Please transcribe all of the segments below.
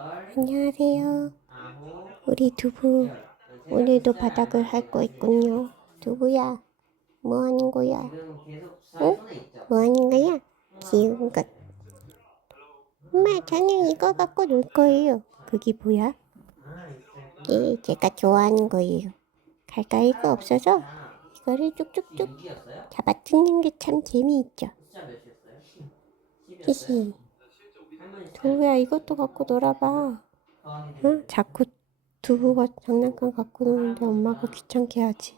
안녕하세요. 우리 두부 오늘도 바닥을 핥고 있군요. 두부야, 뭐 하는 거야? 응? 뭐 하는 거야? 귀여운 것. 엄마, 저는 이거 갖고 놀 거예요. 그게 뭐야? 예, 제가 좋아하는 거예요. 갈가위가 없어서 이거를 쭉쭉쭉 잡아 뜯는 게 참 재미있죠. 히히. 두부야, 이것도 갖고 놀아봐. 응? 자꾸 두부가 장난감 갖고 노는데 엄마가 귀찮게 하지.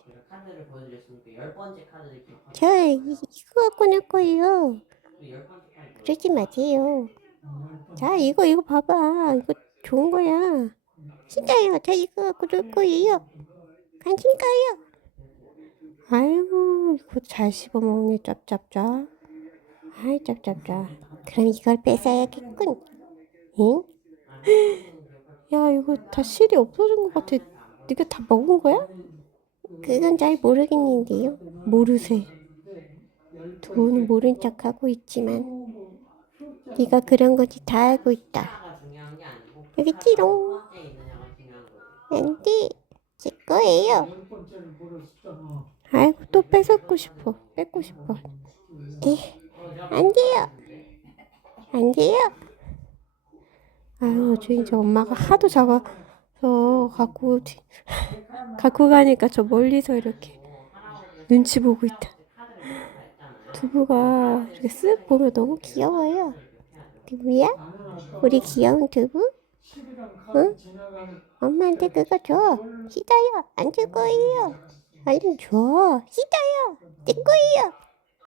저 이- 이거 갖고 놀 거예요. 그러지 마세요. 자, 이거 이거 봐봐. 이거 좋은 거야. 진짜요. 저 이거 갖고 놀 거예요. 관심 가요. 아이고, 이거 잘 씹어 먹네. 짭짭짭. 아이, 짭짭짭. 그럼 이걸 뺏어야겠군. 응? 야, 이거 다 실이 없어진 것 같아. 네가 다 먹은 거야? 그건 잘 모르겠는데요. 모르세. 두부는 모른 척하고 있지만 네가 그런 거지 다 알고 있다. 여기 거예요 안돼. 제 거예요. 아이고 또 뺏었고 싶어. 뺏고 싶어. 에, 안 돼요. 안 돼요. 아유, 저 이제 엄마가 하도 잡아서 갖고. 갖고 가니까 저 멀리서 이렇게 눈치 보고 있다. 두부가 이렇게 쓱 보면 너무 귀여워요. 두부야? 우리 귀여운 두부? 10이랑 카드 지나가는 엄마한테 그거 줘. 시다요. 안 줄 거예요. 얼른 줘. 시다요. 내 거예요.